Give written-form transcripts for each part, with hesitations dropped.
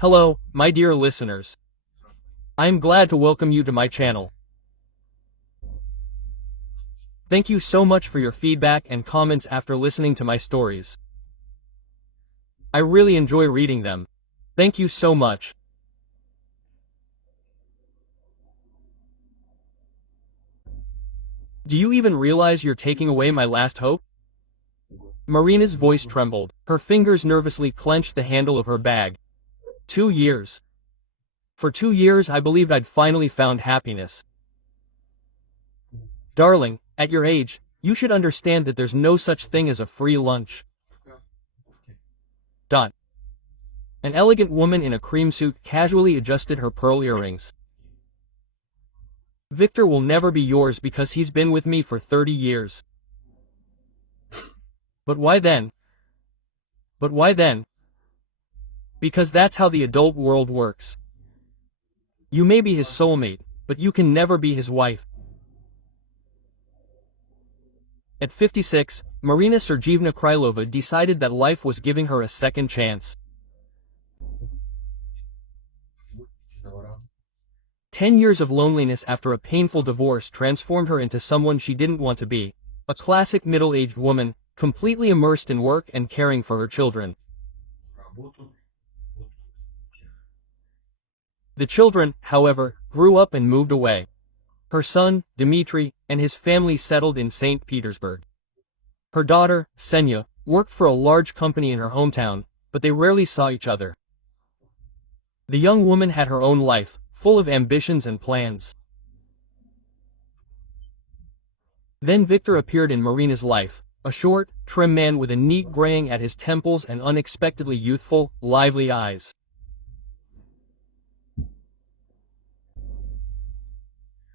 Hello, my dear listeners. I am glad to welcome you to my channel. Thank you so much for your feedback and comments after listening to my stories. I really enjoy reading them. Thank you so much. Do you even realize you're taking away my last hope? Marina's voice trembled. Her fingers nervously clenched the handle of her bag. 2 years. For 2 years I believed I'd finally found happiness. Darling, at your age, you should understand that there's no such thing as a free lunch. An elegant woman in a cream suit casually adjusted her pearl earrings. Victor will never be yours because he's been with me for 30 years. But why then? Because that's how the adult world works. You may be his soulmate, but you can never be his wife. At 56, Marina Sergeyevna Krylova decided that life was giving her a second chance. 10 years of loneliness after a painful divorce transformed her into someone she didn't want to be, a classic middle-aged woman, completely immersed in work and caring for her children. The children, however, grew up and moved away. Her son, Dmitry, and his family settled in St. Petersburg. Her daughter, Senya, worked for a large company in her hometown, but they rarely saw each other. The young woman had her own life, full of ambitions and plans. Then Victor appeared in Marina's life, a short, trim man with a neat graying at his temples and unexpectedly youthful, lively eyes.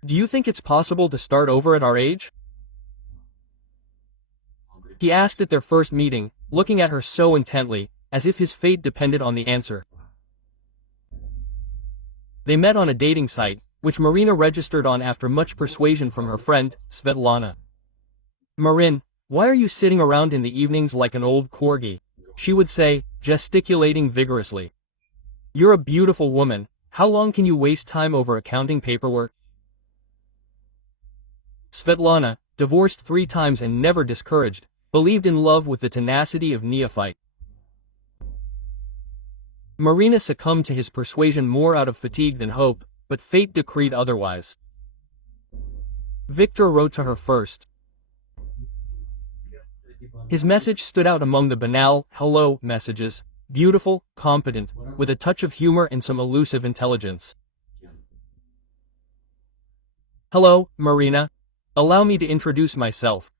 Do you think it's possible to start over at our age? He asked at their first meeting, looking at her so intently, as if his fate depended on the answer. They met on a dating site, which Marina registered on after much persuasion from her friend, Svetlana. "Marin, why are you sitting around in the evenings like an old corgi?" she would say, gesticulating vigorously. "You're a beautiful woman, how long can you waste time over accounting paperwork?" Svetlana, divorced 3 times and never discouraged, believed in love with the tenacity of neophyte. Marina succumbed to his persuasion more out of fatigue than hope, but fate decreed otherwise. Victor wrote to her first. His message stood out among the banal, hello messages, beautiful, competent, with a touch of humor and some elusive intelligence. "Hello, Marina. Allow me to introduce myself.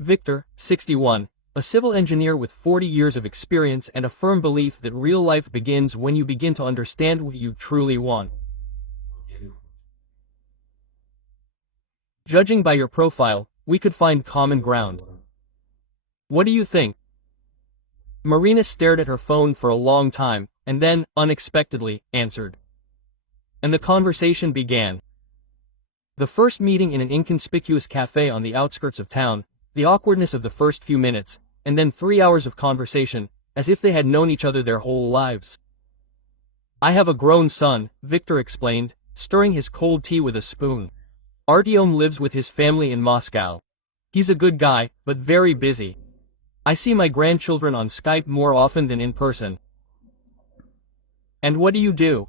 Victor, 61, a civil engineer with 40 years of experience and a firm belief that real life begins when you begin to understand what you truly want. Judging by your profile, we could find common ground. What do you think?" Marina stared at her phone for a long time, and then, unexpectedly, answered. And the conversation began. The first meeting in an inconspicuous cafe on the outskirts of town, the awkwardness of the first few minutes, and then 3 hours of conversation, as if they had known each other their whole lives. "I have a grown son," Victor explained, stirring his cold tea with a spoon. "Artyom lives with his family in Moscow. He's a good guy, but very busy. I see my grandchildren on Skype more often than in person." "And what do you do?"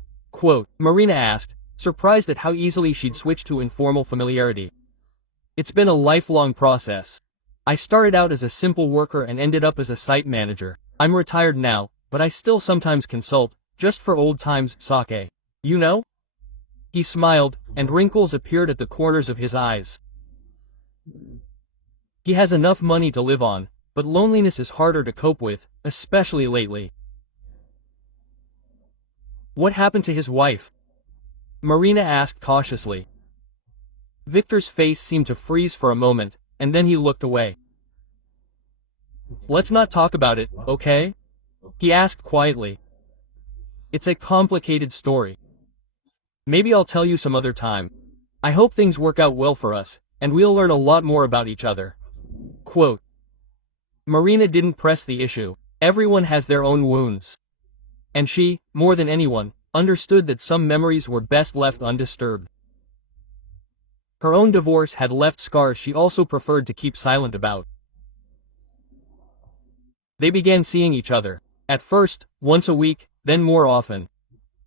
Marina asked, surprised at how easily she'd switched to informal familiarity. "It's been a lifelong process. I started out as a simple worker and ended up as a site manager. I'm retired now, but I still sometimes consult, just for old times, sake. You know?" He smiled, and wrinkles appeared at the corners of his eyes. He has enough money to live on, but loneliness is harder to cope with, especially lately. "What happened to his wife?" Marina asked cautiously. Victor's face seemed to freeze for a moment, and then he looked away. "Let's not talk about it, okay?" he asked quietly. "It's a complicated story. Maybe I'll tell you some other time. I hope things work out well for us, and we'll learn a lot more about each other." Marina didn't press the issue. Everyone has their own wounds. And she, more than anyone, understood that some memories were best left undisturbed. Her own divorce had left scars she also preferred to keep silent about. They began seeing each other. At first, once a week, then more often.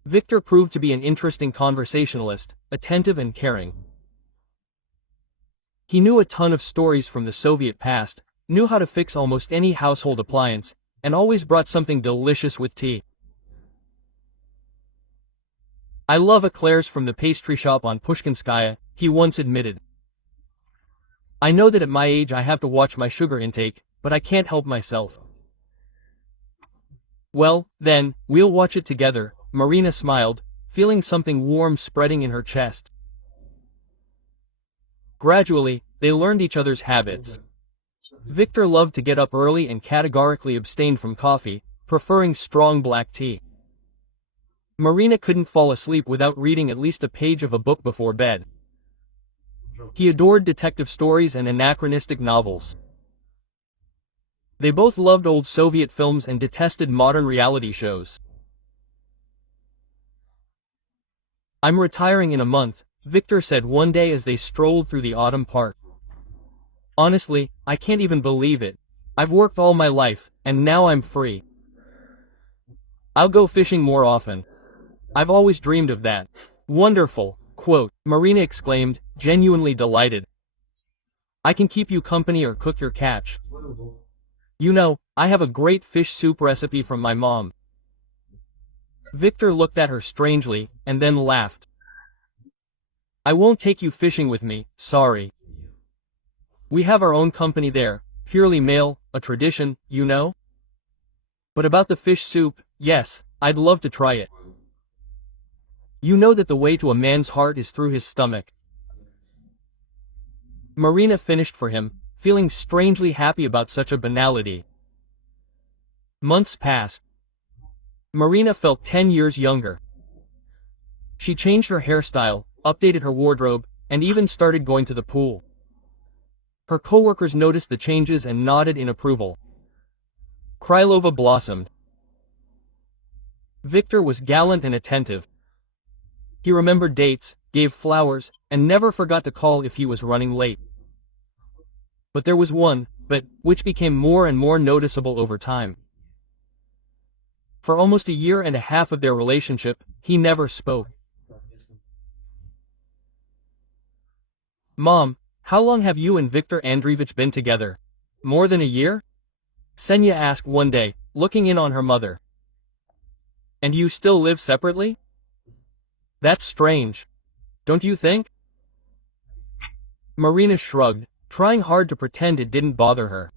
Victor proved to be an interesting conversationalist, attentive and caring. He knew a ton of stories from the Soviet past, knew how to fix almost any household appliance, and always brought something delicious with tea. "I love eclairs from the pastry shop on Pushkinskaya," he once admitted. "I know that at my age I have to watch my sugar intake, but I can't help myself." "Well, then, we'll watch it together," Marina smiled, feeling something warm spreading in her chest. Gradually, they learned each other's habits. Victor loved to get up early and categorically abstained from coffee, preferring strong black tea. Marina couldn't fall asleep without reading at least a page of a book before bed. He adored detective stories and anachronistic novels. They both loved old Soviet films and detested modern reality shows. "I'm retiring in a month," Victor said one day as they strolled through the autumn park. "Honestly, I can't even believe it. I've worked all my life, and now I'm free. I'll go fishing more often. I've always dreamed of that." "Wonderful," Marina exclaimed, genuinely delighted. "I can keep you company or cook your catch. You know, I have a great fish soup recipe from my mom." Victor looked at her strangely, and then laughed. "I won't take you fishing with me, sorry. We have our own company there, purely male, a tradition, you know? But about the fish soup, yes, I'd love to try it. You know that the way to a man's heart is through his stomach." Marina finished for him, feeling strangely happy about such a banality. Months passed. Marina felt 10 years younger. She changed her hairstyle, updated her wardrobe, and even started going to the pool. Her coworkers noticed the changes and nodded in approval. Krylova blossomed. Victor was gallant and attentive. He remembered dates, gave flowers, and never forgot to call if he was running late. But there was one but which became more and more noticeable over time. For almost a year and a half of their relationship, he never spoke. "Mom, how long have you and Viktor Andreevich been together?" "More than a year?" Senya asked one day, looking in on her mother. "And you still live separately? That's strange. Don't you think?" Marina shrugged, trying hard to pretend it didn't bother her.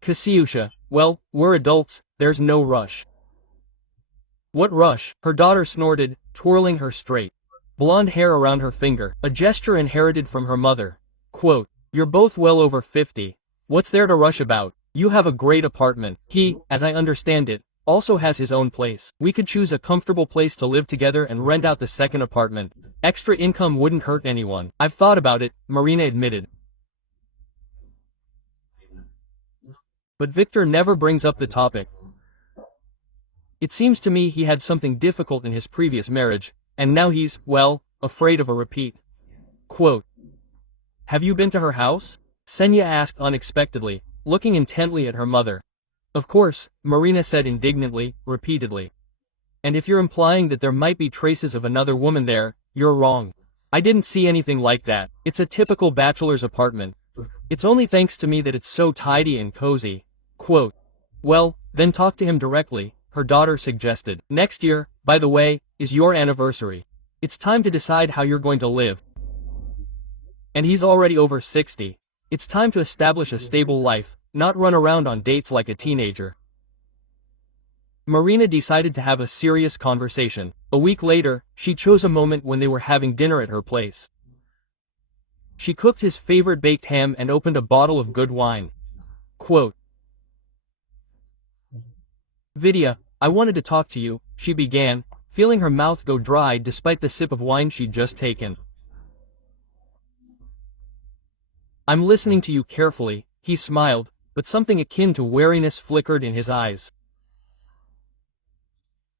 "Kasyusha, well, we're adults, there's no rush." "What rush?" her daughter snorted, twirling her straight blonde hair around her finger, a gesture inherited from her mother. "You're both well over 50. What's there to rush about? You have a great apartment. He, as I understand it, also has his own place. We could choose a comfortable place to live together and rent out the second apartment. Extra income wouldn't hurt anyone." "I've thought about it," Marina admitted. "But Victor never brings up the topic. It seems to me he had something difficult in his previous marriage, and now he's, well, afraid of a repeat." "Have you been to her house?" Senya asked unexpectedly, looking intently at her mother. "Of course," Marina said indignantly, repeatedly. "And if you're implying that there might be traces of another woman there, you're wrong. I didn't see anything like that. It's a typical bachelor's apartment. It's only thanks to me that it's so tidy and cozy." "Well, then talk to him directly," her daughter suggested. "Next year, by the way, is your anniversary. It's time to decide how you're going to live. And he's already over 60. It's time to establish a stable life, not run around on dates like a teenager." Marina decided to have a serious conversation. A week later, she chose a moment when they were having dinner at her place. She cooked his favorite baked ham and opened a bottle of good wine. "Vidya, I wanted to talk to you," she began, feeling her mouth go dry despite the sip of wine she'd just taken. "I'm listening to you carefully," he smiled, but something akin to wariness flickered in his eyes.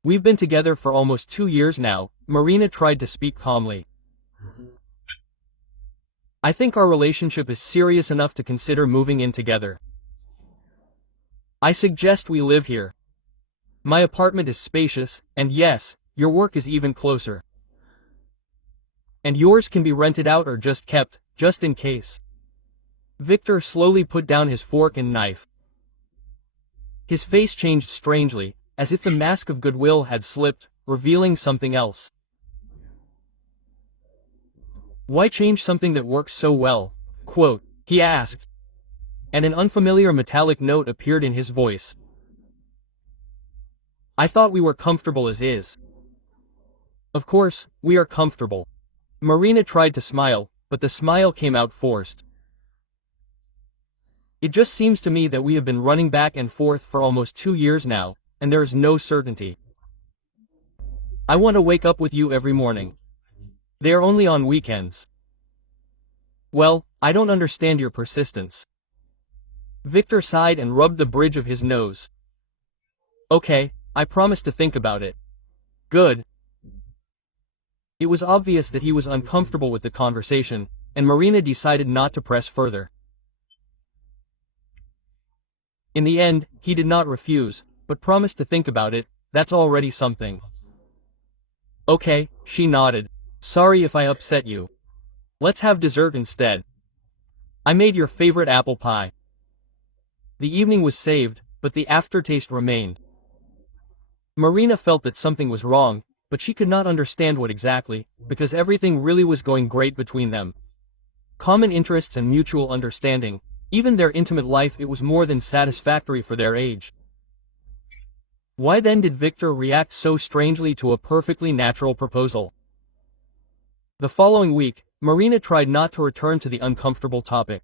We've been together for almost 2 years now, Marina tried to speak calmly. I think our relationship is serious enough to consider moving in together. I suggest we live here. My apartment is spacious, and yes, your work is even closer. And yours can be rented out or just kept, just in case. Victor slowly put down his fork and knife. His face changed strangely, as if the mask of goodwill had slipped, revealing something else. Why change something that works so well? Quote, he asked. And an unfamiliar metallic note appeared in his voice. I thought we were comfortable as is. Of course, we are comfortable. Marina tried to smile, but the smile came out forced. It just seems to me that we have been running back and forth for almost 2 years now, and there is no certainty. I want to wake up with you every morning. They are only on weekends. Well, I don't understand your persistence. Victor sighed and rubbed the bridge of his nose. Okay, I promise to think about it. Good. It was obvious that he was uncomfortable with the conversation, and Marina decided not to press further. In the end, he did not refuse, but promised to think about it. That's already something. Okay, she nodded. Sorry if I upset you. Let's have dessert instead. I made your favorite apple pie. The evening was saved, but the aftertaste remained. Marina felt that something was wrong, but she could not understand what exactly, because everything really was going great between them. Common interests and mutual understanding, even their intimate life, it was more than satisfactory for their age. Why then did Victor react so strangely to a perfectly natural proposal? The following week, Marina tried not to return to the uncomfortable topic.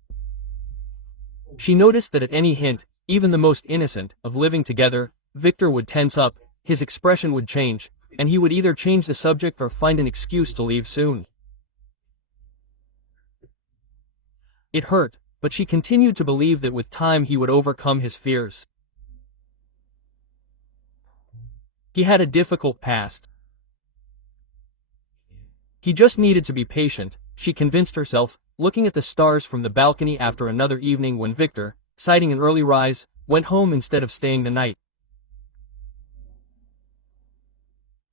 She noticed that at any hint, even the most innocent, of living together, Victor would tense up, his expression would change, and he would either change the subject or find an excuse to leave soon. It hurt, but she continued to believe that with time he would overcome his fears. He had a difficult past. He just needed to be patient, she convinced herself, looking at the stars from the balcony after another evening when Victor, citing an early rise, went home instead of staying the night.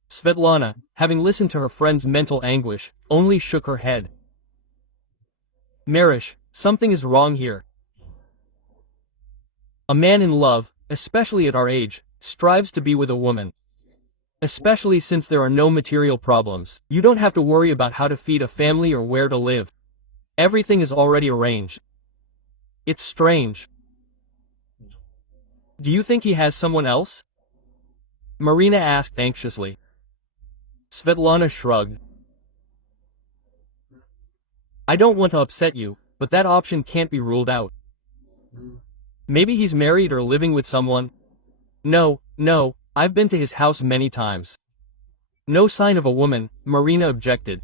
Svetlana, having listened to her friend's mental anguish, only shook her head. Marish, something is wrong here. A man in love, especially at our age, strives to be with a woman. Especially since there are no material problems. You don't have to worry about how to feed a family or where to live. Everything is already arranged. It's strange. Do you think he has someone else? Marina asked anxiously. Svetlana shrugged. I don't want to upset you, but that option can't be ruled out. Maybe he's married or living with someone. No, I've been to his house many times. No sign of a woman, Marina objected.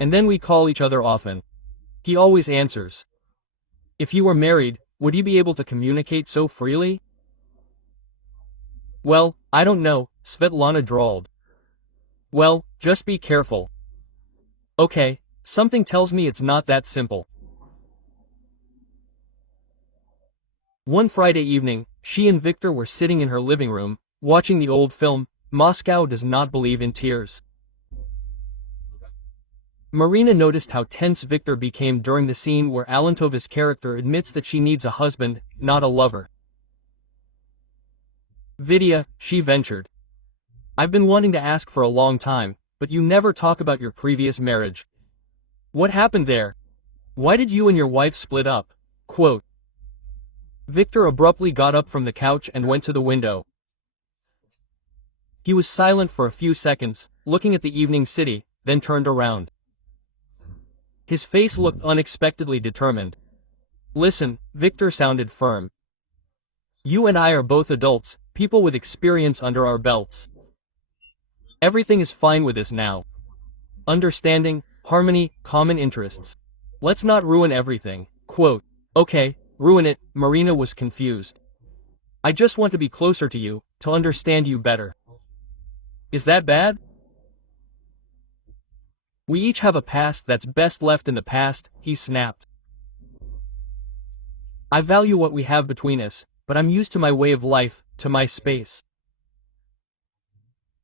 And then we call each other often. He always answers. If you were married, would you be able to communicate so freely? Well, I don't know, Svetlana drawled. Well, just be careful. Okay, something tells me it's not that simple. One Friday evening, she and Victor were sitting in her living room, watching the old film, Moscow Does Not Believe in Tears. Marina noticed how tense Victor became during the scene where Alantova's character admits that she needs a husband, not a lover. Vidya, she ventured. I've been wanting to ask for a long time, but you never talk about your previous marriage. What happened there? Why did you and your wife split up? Quote. Victor abruptly got up from the couch and went to the window. He was silent for a few seconds, looking at the evening city, then turned around. His face looked unexpectedly determined. Listen, Victor sounded firm. You and I are both adults, people with experience under our belts. Everything is fine with us now. Understanding, harmony, common interests. Let's not ruin everything. Quote. Okay, ruin it, Marina was confused. I just want to be closer to you, to understand you better. Is that bad? We each have a past that's best left in the past, he snapped. I value what we have between us, but I'm used to my way of life, to my space.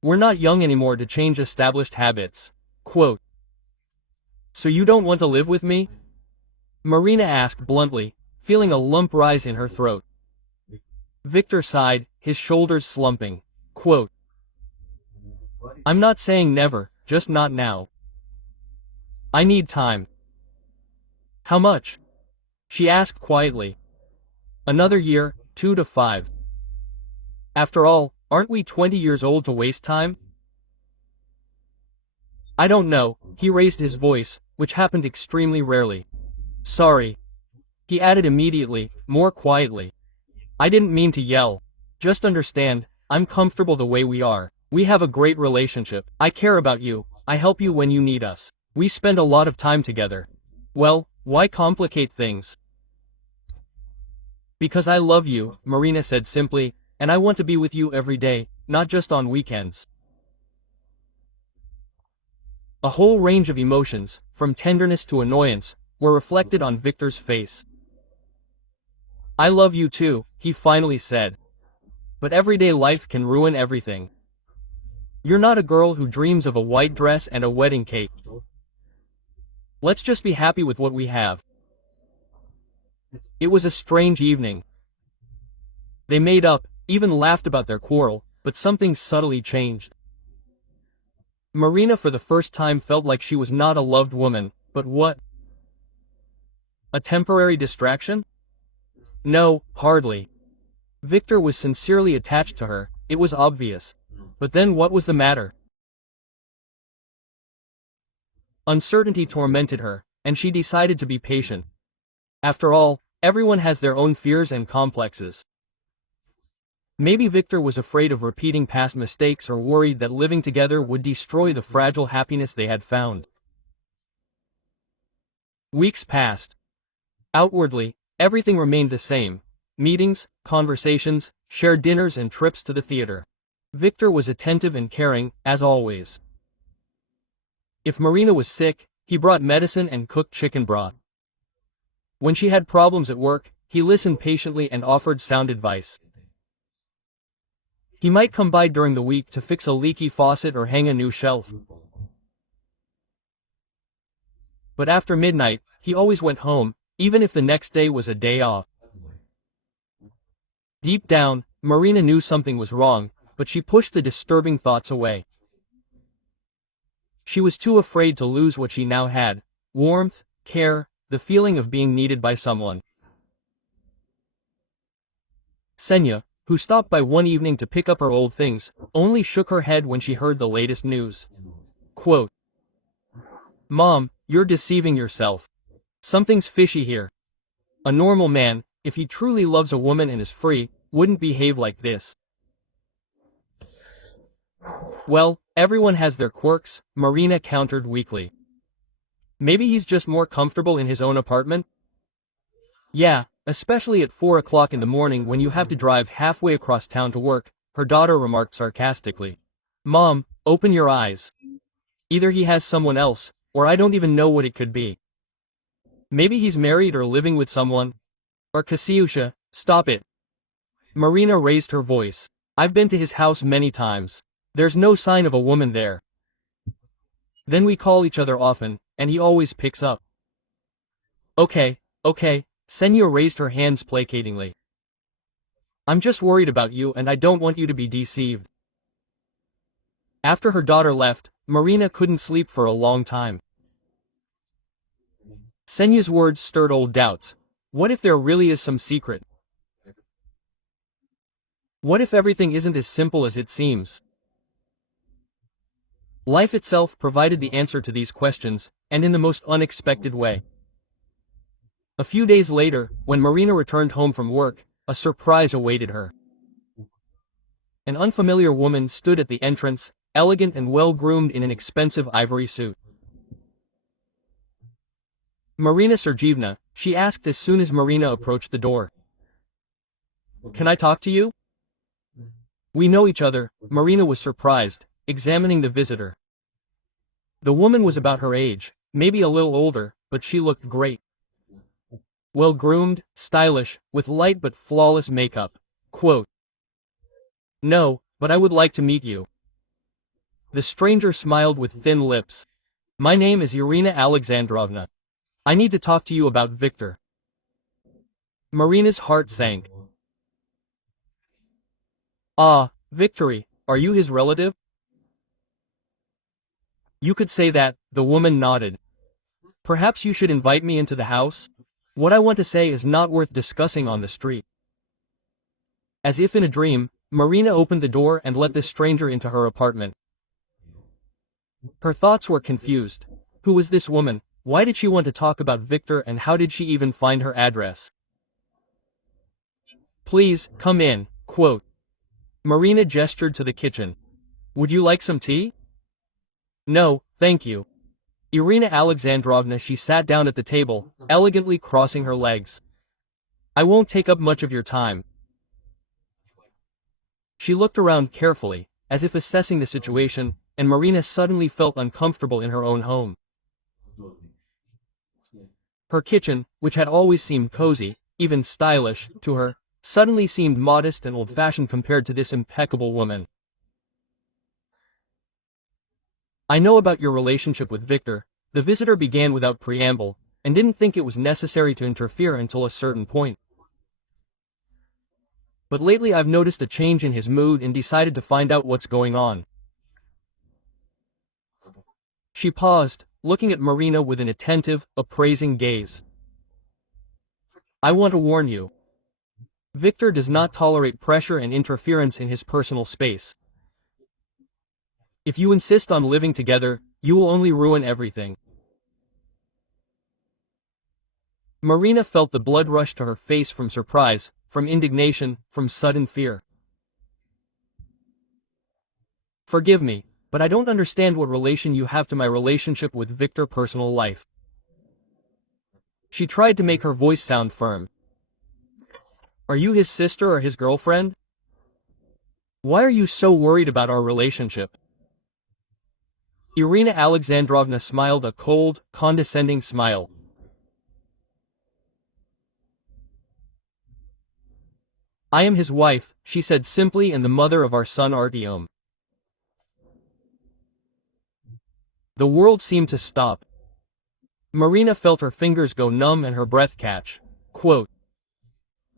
We're not young anymore to change established habits. Quote. So you don't want to live with me? Marina asked bluntly, feeling a lump rise in her throat. Victor sighed, his shoulders slumping. Quote. I'm not saying never, just not now. I need time. How much? She asked quietly. Another year, 2 to 5. After all, aren't we 20 years old to waste time? I don't know, he raised his voice, which happened extremely rarely. Sorry. He added immediately, more quietly. I didn't mean to yell. Just understand, I'm comfortable the way we are. We have a great relationship. I care about you. I help you when you need us. We spend a lot of time together. Well, why complicate things? Because I love you, Marina said simply, and I want to be with you every day, not just on weekends. A whole range of emotions, from tenderness to annoyance, were reflected on Victor's face. I love you too, he finally said. But everyday life can ruin everything. You're not a girl who dreams of a white dress and a wedding cake. Let's just be happy with what we have. It was a strange evening. They made up, even laughed about their quarrel, but something subtly changed. Marina for the first time felt like she was not a loved woman, but what? A temporary distraction? No, hardly. Victor was sincerely attached to her, it was obvious. But then what was the matter? Uncertainty tormented her, and she decided to be patient. After all, everyone has their own fears and complexes. Maybe Victor was afraid of repeating past mistakes or worried that living together would destroy the fragile happiness they had found. Weeks passed. Outwardly, everything remained the same. Meetings, conversations, shared dinners and trips to the theater. Victor was attentive and caring, as always. If Marina was sick, he brought medicine and cooked chicken broth. When she had problems at work, he listened patiently and offered sound advice. He might come by during the week to fix a leaky faucet or hang a new shelf. But after midnight, he always went home, even if the next day was a day off. Deep down, Marina knew something was wrong, but she pushed the disturbing thoughts away. She was too afraid to lose what she now had: warmth, care, the feeling of being needed by someone. Senya, who stopped by one evening to pick up her old things, only shook her head when she heard the latest news. Quote, Mom, you're deceiving yourself. Something's fishy here. A normal man, if he truly loves a woman and is free, wouldn't behave like this. Well, everyone has their quirks, Marina countered weakly. Maybe he's just more comfortable in his own apartment? Yeah, especially at 4 o'clock in the morning when you have to drive halfway across town to work, her daughter remarked sarcastically. Mom, open your eyes. Either he has someone else, or I don't even know what it could be. Maybe he's married or living with someone. Or Kasiusha, stop it. Marina raised her voice. I've been to his house many times. There's no sign of a woman there. Then we call each other often, and he always picks up. Okay, Senya raised her hands placatingly. I'm just worried about you and I don't want you to be deceived. After her daughter left, Marina couldn't sleep for a long time. Senya's words stirred old doubts. What if there really is some secret? What if everything isn't as simple as it seems? Life itself provided the answer to these questions, and in the most unexpected way. A few days later, when Marina returned home from work, a surprise awaited her. An unfamiliar woman stood at the entrance, elegant and well-groomed in an expensive ivory suit. Marina Sergeyevna, she asked as soon as Marina approached the door. Can I talk to you? We know each other, Marina was surprised, examining the visitor. The woman was about her age, maybe a little older, but she looked great. Well-groomed, stylish, with light but flawless makeup. Quote, "No, but I would like to meet you." The stranger smiled with thin lips. "My name is Irina Alexandrovna. I need to talk to you about Victor." Marina's heart sank. "Ah, Victory, are you his relative?" "You could say that," the woman nodded. "Perhaps you should invite me into the house? What I want to say is not worth discussing on the street." As if in a dream, Marina opened the door and let this stranger into her apartment. Her thoughts were confused. Who was this woman? Why did she want to talk about Victor, and how did she even find her address? "Please, come in." Quote. Marina gestured to the kitchen. "Would you like some tea?" "No, thank you." Irina Alexandrovna, she sat down at the table, elegantly crossing her legs. "I won't take up much of your time." She looked around carefully, as if assessing the situation, and Marina suddenly felt uncomfortable in her own home. Her kitchen, which had always seemed cozy, even stylish, to her, suddenly seemed modest and old-fashioned compared to this impeccable woman. "I know about your relationship with Victor," the visitor began without preamble, and didn't think it was necessary to interfere until a certain point. "But lately I've noticed a change in his mood and decided to find out what's going on." She paused, looking at Marina with an attentive, appraising gaze. "I want to warn you. Victor does not tolerate pressure and interference in his personal space. If you insist on living together, you will only ruin everything." Marina felt the blood rush to her face from surprise, from indignation, from sudden fear. "Forgive me, but I don't understand what relation you have to my relationship with Victor's personal life." She tried to make her voice sound firm. "Are you his sister or his girlfriend? Why are you so worried about our relationship?" Irina Alexandrovna smiled a cold, condescending smile. "I am his wife," she said simply, "and the mother of our son Artyom." The world seemed to stop. Marina felt her fingers go numb and her breath catch. Quote,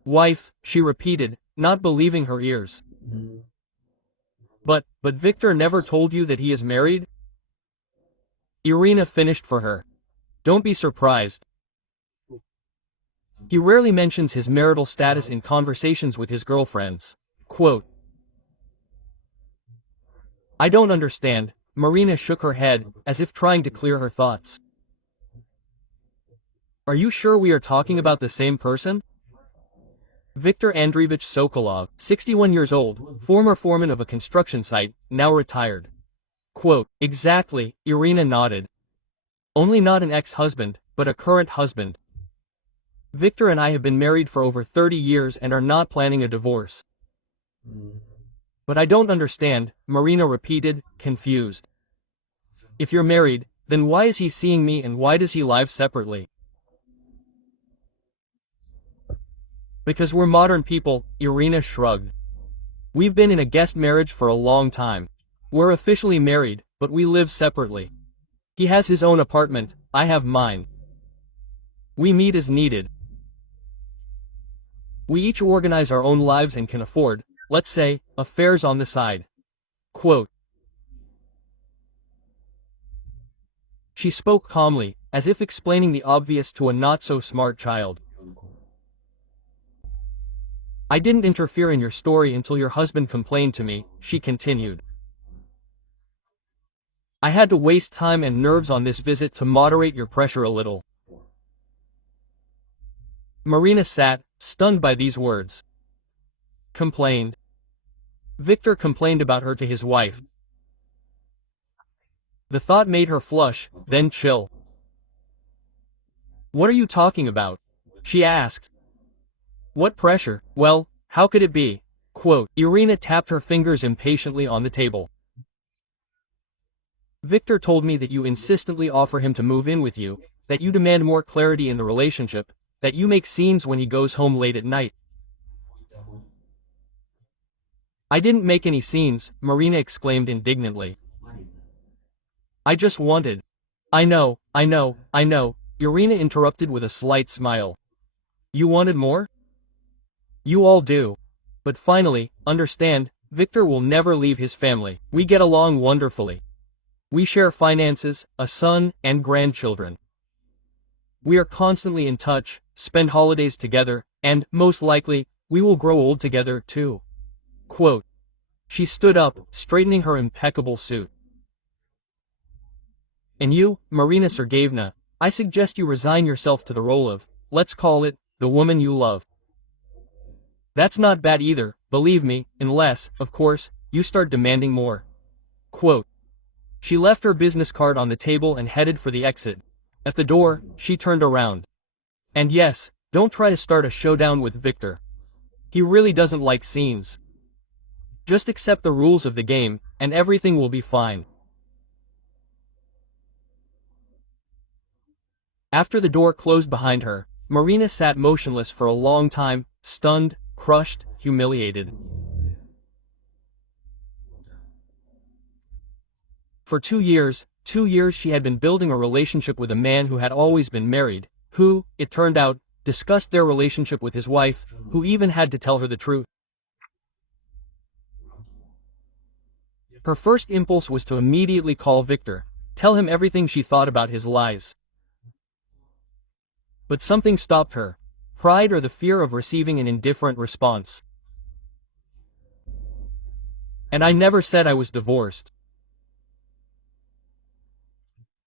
"Wife," she repeated, not believing her ears. But Victor never told you that he is married?" Irina finished for her. "Don't be surprised. He rarely mentions his marital status in conversations with his girlfriends." Quote, "I don't understand." Marina shook her head, as if trying to clear her thoughts. "Are you sure we are talking about the same person?" Victor Andreevich Sokolov, 61 years old, former foreman of a construction site, now retired. Quote, "Exactly," Irina nodded. "Only not an ex-husband, but a current husband. Victor and I have been married for over 30 years and are not planning a divorce." "But I don't understand," Marina repeated, confused. "If you're married, then why is he seeing me and why does he live separately?" "Because we're modern people," Irina shrugged. "We've been in a guest marriage for a long time. We're officially married, but we live separately. He has his own apartment, I have mine. We meet as needed. We each organize our own lives and can afford, let's say, affairs on the side." Quote. She spoke calmly, as if explaining the obvious to a not-so-smart child. "I didn't interfere in your story until your husband complained to me," she continued. "I had to waste time and nerves on this visit to moderate your pressure a little." Marina sat, stunned by these words. Complained. Victor complained about her to his wife. The thought made her flush, then chill. "What are you talking about?" she asked. "What pressure? Well, how could it be?" Quote. Irina tapped her fingers impatiently on the table. Victor told me that you insistently offer him to move in with you, that you demand more clarity in the relationship, that you make scenes when he goes home late at night. I didn't make any scenes, Marina exclaimed indignantly. I just wanted. I know, Irina interrupted with a slight smile. You wanted more? You all do. But finally, understand, Victor will never leave his family. We get along wonderfully. We share finances, a son, and grandchildren. We are constantly in touch, spend holidays together, and, most likely, we will grow old together too. Quote. She stood up, straightening her impeccable suit. And you, Marina Sergeyevna, I suggest you resign yourself to the role of, let's call it, the woman you love. That's not bad either, believe me, unless, of course, you start demanding more. Quote. She left her business card on the table and headed for the exit. At the door, she turned around. And yes, don't try to start a showdown with Victor. He really doesn't like scenes. Just accept the rules of the game, and everything will be fine. After the door closed behind her, Marina sat motionless for a long time, stunned, crushed, humiliated. For 2 years she had been building a relationship with a man who had always been married, who, it turned out, discussed their relationship with his wife, who even had to tell her the truth. Her first impulse was to immediately call Victor, tell him everything she thought about his lies. But something stopped her, pride or the fear of receiving an indifferent response. And I never said I was divorced.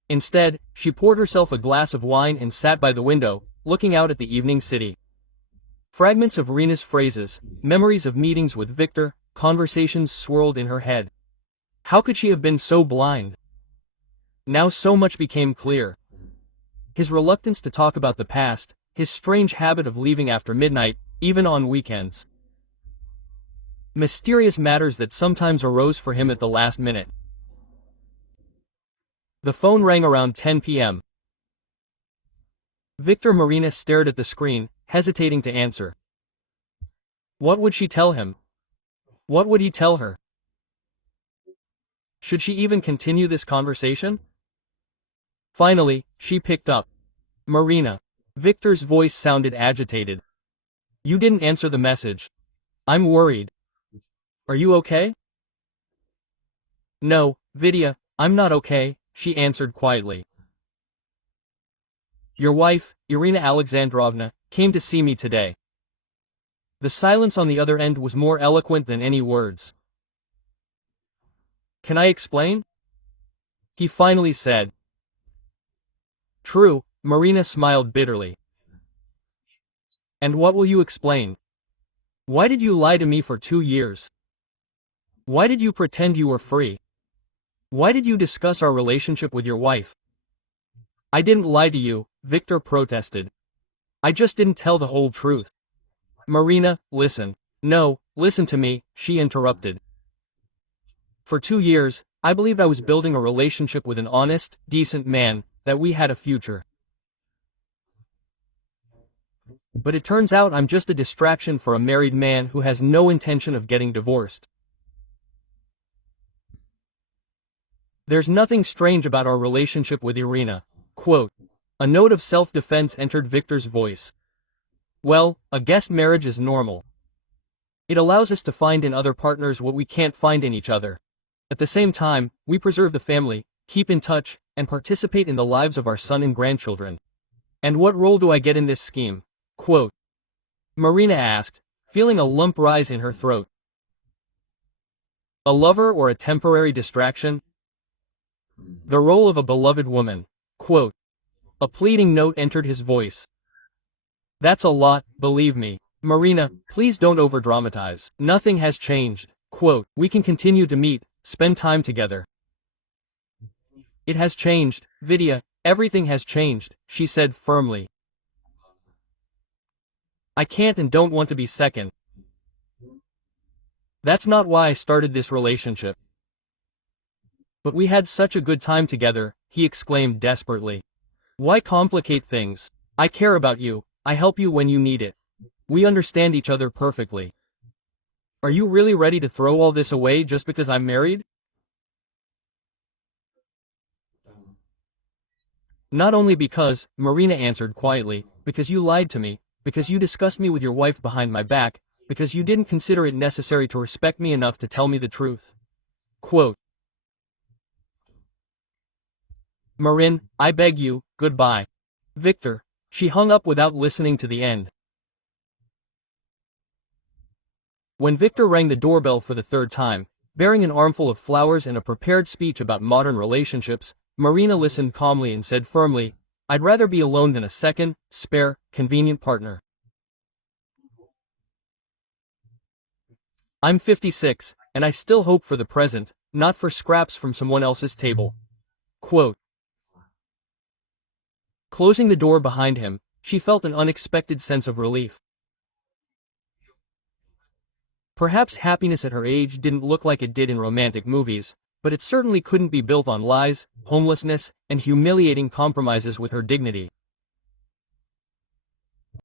Instead, she poured herself a glass of wine and sat by the window, looking out at the evening city. Fragments of Rena's phrases, memories of meetings with Victor, conversations swirled in her head. How could she have been so blind? Now so much became clear. His reluctance to talk about the past, his strange habit of leaving after midnight, even on weekends. Mysterious matters that sometimes arose for him at the last minute. The phone rang around 10 p.m. Victor Marina stared at the screen, hesitating to answer. What would she tell him? What would he tell her? Should she even continue this conversation? Finally, she picked up. Marina. Victor's voice sounded agitated. You didn't answer the message. I'm worried. Are you okay? No, Vidya, I'm not okay, she answered quietly. Your wife, Irina Alexandrovna, came to see me today. The silence on the other end was more eloquent than any words. Can I explain? He finally said. True, Marina smiled bitterly. And what will you explain? Why did you lie to me for 2 years? Why did you pretend you were free? Why did you discuss our relationship with your wife? I didn't lie to you, Victor protested. I just didn't tell the whole truth. Marina, listen. No, listen to me, she interrupted. For 2 years, I believed I was building a relationship with an honest, decent man, that we had a future. But it turns out I'm just a distraction for a married man who has no intention of getting divorced. There's nothing strange about our relationship with Irina. Quote. A note of self-defense entered Victor's voice. Well, a guest marriage is normal. It allows us to find in other partners what we can't find in each other. At the same time, we preserve the family, keep in touch, and participate in the lives of our son and grandchildren. And what role do I get in this scheme? Quote. Marina asked, feeling a lump rise in her throat. A lover or a temporary distraction? The role of a beloved woman. Quote. A pleading note entered his voice. That's a lot, believe me. Marina, please don't overdramatize. Nothing has changed. Quote. We can continue to meet, spend time together. It has changed, Vidya, everything has changed, she said firmly. I can't and don't want to be second. That's not why I started this relationship. But we had such a good time together, he exclaimed desperately. Why complicate things? I care about you, I help you when you need it. We understand each other perfectly. Are you really ready to throw all this away just because I'm married? Not only because, Marina answered quietly, because you lied to me, because you discussed me with your wife behind my back, because you didn't consider it necessary to respect me enough to tell me the truth. Quote. Marin, I beg you, goodbye. Victor. She hung up without listening to the end. When Victor rang the doorbell for the third time, bearing an armful of flowers and a prepared speech about modern relationships, Marina listened calmly and said firmly, I'd rather be alone than a second, spare, convenient partner. I'm 56, and I still hope for the present, not for scraps from someone else's table. Quote. Closing the door behind him, she felt an unexpected sense of relief. Perhaps happiness at her age didn't look like it did in romantic movies, but it certainly couldn't be built on lies, homelessness, and humiliating compromises with her dignity.